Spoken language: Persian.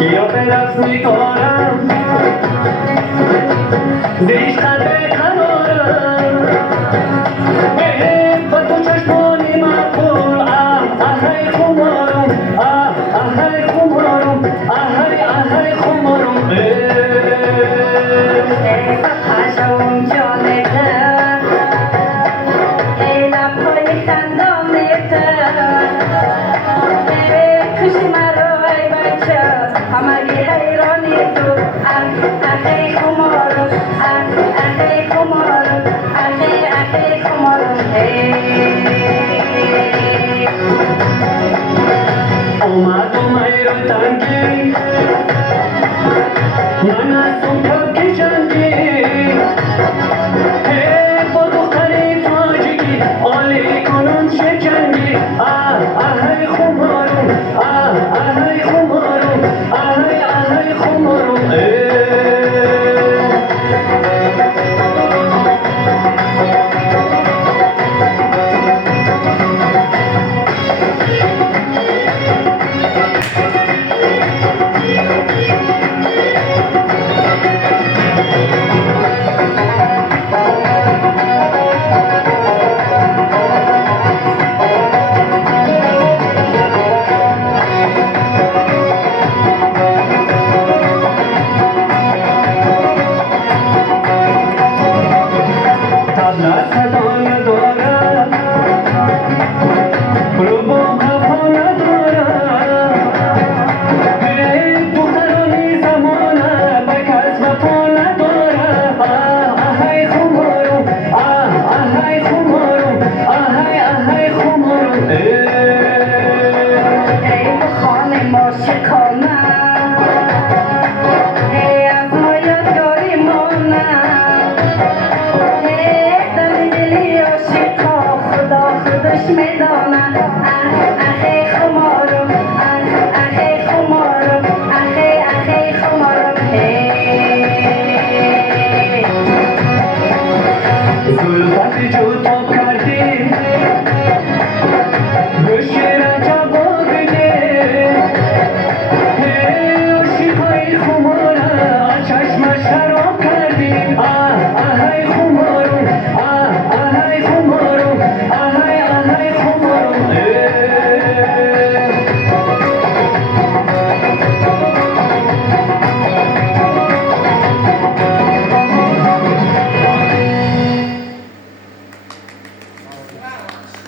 Io teraz میکنم بیشتر به کنارم با تو چشمانی مقبول ای خمارم ای خمارم ای خمارم ای پاشم جانته ای لبهای خندانته ای کشی مرا ای بچه همگی حیرانی تو ای خمارم ای خمارم ای خمارم اومدم ایران تنگی من از تو